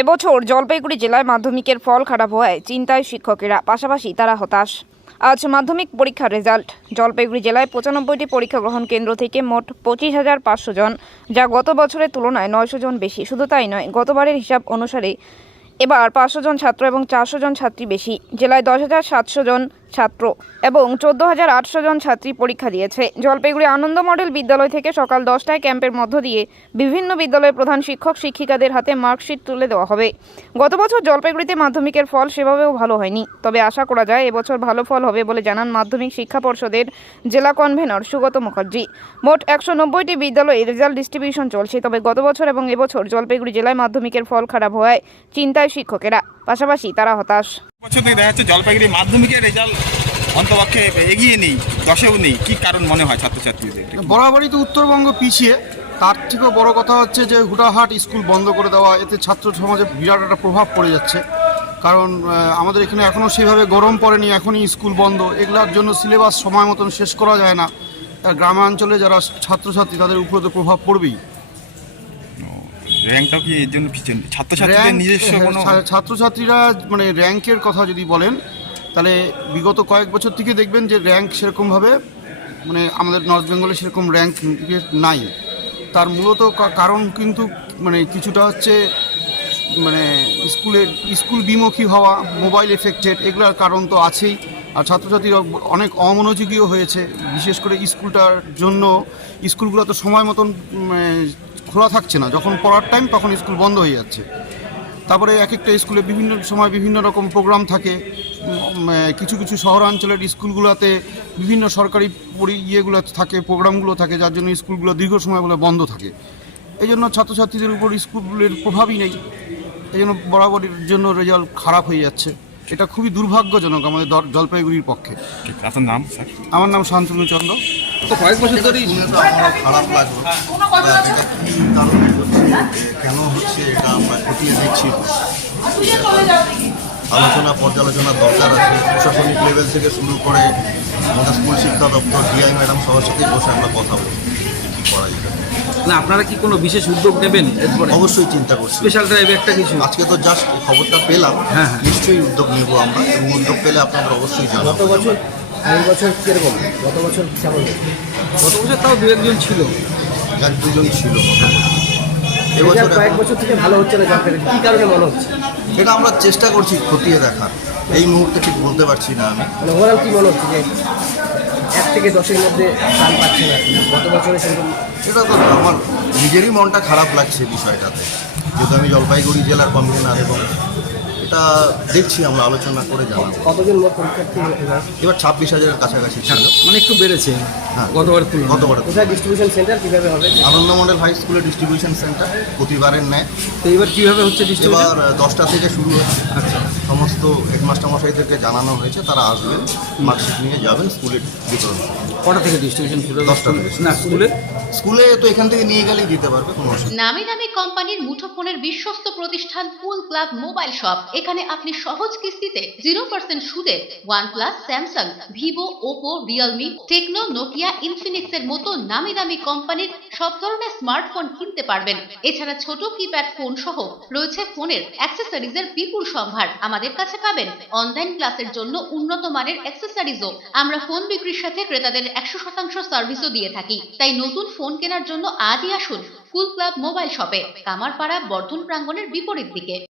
এবছর জলপাইগুড়ি জেলায় মাধ্যমিকের ফল খারাপ হওয়ায় চিন্তায় শিক্ষকেরা, পাশাপাশি তারা হতাশ। আজ মাধ্যমিক পরীক্ষার রেজাল্ট। জলপাইগুড়ি জেলায় পঁচানব্বইটি পরীক্ষা গ্রহণ কেন্দ্র থেকে মোট পঁচিশ হাজার পাঁচশো জন, যা গত বছরের তুলনায় নয়শো জন বেশি। শুধু তাই নয়, গতবারের হিসাব অনুসারে এবার পাঁচশো জন ছাত্র এবং চারশো জন ছাত্রী বেশি। জেলায় দশ হাজার সাতশো জন ছাত্র এবং চোদ্দ হাজার আটশো জন ছাত্রী পরীক্ষা দিয়েছে। জলপাইগুড়ি আনন্দ মডেল বিদ্যালয় থেকে সকাল দশটায় ক্যাম্পের মধ্য দিয়ে বিভিন্ন বিদ্যালয়ের প্রধান শিক্ষক, শিক্ষিকাদের হাতে মার্কশিট তুলে দেওয়া হবে। গত বছর জলপাইগুড়িতে মাধ্যমিকের ফল সেভাবেও ভালো হয়নি। তবে আশা করা যায় এবছর ভালো ফল হবে বলে জানান মাধ্যমিক শিক্ষা পর্ষদের জেলা কনভেনর সুগত মুখার্জি। মোট একশো নব্বইটি বিদ্যালয়ে রেজাল্ট ডিস্ট্রিবিউশন চলছে। তবে গত বছর এবং এবছর জলপাইগুড়ি জেলায় মাধ্যমিকের ফল খারাপ হওয়ায় চিন্তায় শিক্ষকেরা, পাশাপাশি তারা হতাশ। বছর থেকে দেখা যাচ্ছে জলপাইগুড়ি মাধ্যমিকের রেজাল্ট অন্তপক্ষে এগিয়ে নেই, দশেও নেই। কি কারণ মনে হয় ছাত্রছাত্রীদের? বরাবরই তো উত্তরবঙ্গ পিছিয়ে। তার থেকেও বড় কথা হচ্ছে যে হুটাহাট স্কুল বন্ধ করে দেওয়া, এতে ছাত্র সমাজে বিরাট একটা প্রভাব পড়ে যাচ্ছে। কারণ আমাদের এখানে এখনও সেভাবে গরম পড়েনি, এখনই স্কুল বন্ধ। এগুলার জন্য সিলেবাস সময় মতন শেষ করা যায় না। গ্রামাঞ্চলে যারা ছাত্রছাত্রী, তাদের উপরে তো প্রভাব পড়বেই। র্যাঙ্কটাও কি এর জন্য পিছনে ছাত্রছাত্রীদের নিজস্ব হ্যাঁ, কোনো ছাত্রছাত্রীরা মানে র্যাঙ্কের কথা যদি বলেন তাহলে বিগত কয়েক বছর থেকে দেখবেন যে র্যাঙ্ক সেরকমভাবে মানে আমাদের নর্থ বেঙ্গলে সেরকম র্যাঙ্ক নাই। তার মূলত কারণ কিন্তু মানে কিছুটা হচ্ছে মানে স্কুলের স্কুল বিমুখী হওয়া মোবাইল এফেক্টেড এগুলোর কারণ তো আছেই। আর ছাত্রছাত্রীরা অনেক অমনোযোগীও হয়েছে বিশেষ করে স্কুলটার জন্য। স্কুলগুলো তো সময় মতন উম, খোলা থাকছে না। যখন পড়ার টাইম তখন স্কুল বন্ধ হয়ে যাচ্ছে। তারপরে এক একটা স্কুলে বিভিন্ন সময় বিভিন্ন রকম প্রোগ্রাম থাকে। কিছু কিছু শহরাঞ্চলের স্কুলগুলোতে বিভিন্ন সরকারি পরি ইয়েগুলো থাকে প্রোগ্রামগুলো থাকে যার জন্য স্কুলগুলো দীর্ঘ সময় বলে বন্ধ থাকে। এই জন্য ছাত্রছাত্রীদের উপর স্কুলের প্রভাবই নেই। এই জন্য বরাবরের জন্য রেজাল্ট খারাপ হয়ে যাচ্ছে। এটা খুবই দুর্ভাগ্যজনক আমাদের জলপাইগুড়ির পক্ষে। আপনার নাম আমার নাম শান্তনু চন্দ্র। তো কয়েক বছর ধরেই খারাপ লাগল। এ, কেন হচ্ছে? এটা আমরা খতিয়ে দেখছি? আলোচনা পর্যালোচনার দরকার আছে। প্রশাসনিক লেভেল থেকে শুরু করে আমাদের স্কুল শিক্ষা দপ্তর ডিআই ম্যাডাম সবার সাথেই বসে আমরা কথা বলব কী করা যায়? না আপনারা কি কোনো বিশেষ উদ্যোগ নেবেন এরপরে? অবশ্যই চিন্তা করছি। স্পেশাল ড্রাইভ একটা কিছু? আজকে তো জাস্ট খবরটা পেলাম। হ্যাঁ, হ্যাঁ। নিশ্চয়ই উদ্যোগ নেব আমরা। এবং উদ্যোগ পেলে আপনাদের অবশ্যই জানাব। এই বছর কীরকম? গত বছর কেমন? গত বছর তাও দু একজন ছিল। এক দুজন ছিল। এবছর কয়েক বছর থেকে ভালো হচ্ছে না জলপাইগুড়ি কি কারণে মনে হচ্ছে? এটা আমরা চেষ্টা করছি খতিয়ে দেখার এই মুহূর্তে ঠিক বলতে পারছি না আমি। মানে ওভারঅল কি মনে হচ্ছে যে এক থেকে দশের মধ্যে স্থান পাচ্ছে না? গত বছরে সেরকম এটা তো আমার নিজেরই মনটা খারাপ লাগছে বিষয়টাতে। যেহেতু আমি জলপাইগুড়ি জেলার কনভেনার এবং এটা দেখছি আমরা আলোচনা করে জানাব। কতজন লোক পরীক্ষার্থী এবার ছাব্বিশ হাজারের কাছাকাছি ছিল। মানে একটু বেড়েছে। হ্যাঁ। গতবার গতবার কোথায় ডিস্ট্রিবিউশন সেন্টার কীভাবে হবে? আনন্দ মন্ডল হাই স্কুলের ডিস্ট্রিবিউশন সেন্টার প্রতিবারের ন্যায়। তো এবার কীভাবে হচ্ছে এবার দশটা থেকে শুরু হচ্ছে। আচ্ছা। সমস্ত হেডমাস্টার মশাইদেরকে জানানো হয়েছে তারা আসবেন মার্কশিট নিয়ে যাবেন স্কুলে বিতরণ কটা থেকে ডিস্ট্রিবিউশন শুরু দশটা থেকে। না স্কুলে? স্কুলে তো এখান থেকে নিয়ে গেলেই দিতে পারবে কোনো অসুবিধা নামি দামি কোম্পানির মুঠোফোনের বিশ্বস্ত প্রতিষ্ঠান কুল ক্লাব মোবাইল শপ। এখানে আপনি সহজ কিস্তিতে জিরো পার্সেন্ট সুদে OnePlus Samsung Vivo Oppo Realme Tecno Nokia Infinix এর মতো নামি দামি কোম্পানির সব ধরনের স্মার্টফোন কিনতে পারবেন। এছাড়া ছোট কিপ্যাড ফোন সহ রয়েছে ফোনের অ্যাক্সেসরিজ এর বিপুল সম্ভার। আমাদের কাছে পাবেন অনলাইন ক্লাসের জন্য উন্নত মানের অ্যাক্সেসরিজও আমরা ফোন বিক্রির সাথে ক্রেতাদের একশো শতাংশ সার্ভিসও দিয়ে থাকি। তাই নতুন ফোন কেনার জন্য আজই আসুন কুল ক্লাব মোবাইল শপে কামারপাড়া বর্ধন প্রাঙ্গণের বিপরীত দিকে।